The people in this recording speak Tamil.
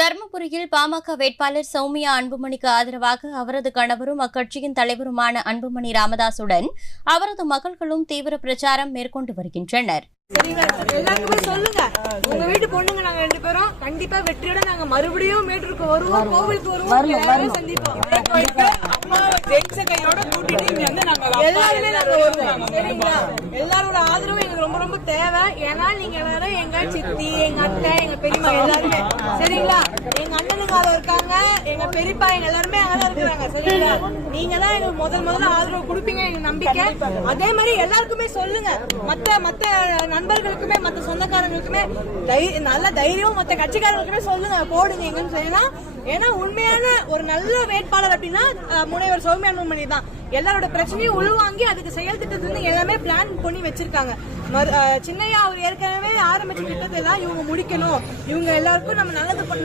தருமபுரியில் பாமக வேட்பாளர் சௌமியா அன்புமணிக்கு ஆதரவாக அவரது கணவரும் அக்கட்சியின் தலைவருமான அன்புமணி ராமதாசுடன் அவரது மகள்களும் தீவிர பிரச்சாரம் மேற்கொண்டு வருகின்றனர். எல்லாருக்குமே சொல்லுங்க, உங்க வீட்டு பொண்ணுங்க நாங்க 2 பேரும் கண்டிப்பா வெற்றியோட நாங்க மறுபடியும் மேட்டூருக்கு வருவோம், கோவிலுக்கு வருவோம், சந்திப்போம். எல்லாருமே நாங்க வருவோம். சரிங்களா? எல்லாரோட ஆதரவும் எங்களுக்கு ரொம்ப ரொம்ப தேவை. ஏன்னா நீங்க எல்லாரும் எங்க சித்தி, எங்க அத்தை, எங்க பெரியம்மா எல்லாருமே சரிங்களா. எங்க அண்ணனுங்க அங்க இருக்காங்க, எங்க பெரியப்பா எங்க எல்லாருமே அங்கதான் இருக்கிறாங்க. சரிங்களா? நீங்க தான் எங்களுக்கு முதல்ல ஆதரவு கொடுப்பீங்க, எங்க நம்பிக்கை. அதே மாதிரி எல்லாருக்குமே சொல்லுங்க, மத்த நண்பர்களுக்குமே மத்த சொந்தக்காரங்களுக்குமே நல்ல தைரியம், மத்த கட்சிக்காரங்களுக்குமே சொல்லுங்க, போடுங்க எங்கன்னு சொல்லலாம். ஏன்னா உண்மையான ஒரு நல்ல வேட்பாளர் அப்படின்னா முனைவர் சௌமியா அன்புமணி தான். எல்லாரோட பிரச்சனையும் உள்வாங்கி அதுக்கு செயல் திட்டத்துல எல்லாமே பிளான் பண்ணி வச்சிருக்காங்க. சின்னையா அவர் ஏற்கனவே ஆரம்பிச்ச திட்டத்தை எல்லாம் இவங்க முடிக்கணும், இவங்க எல்லாருக்கும் நம்ம நல்லது பண்ணணும்.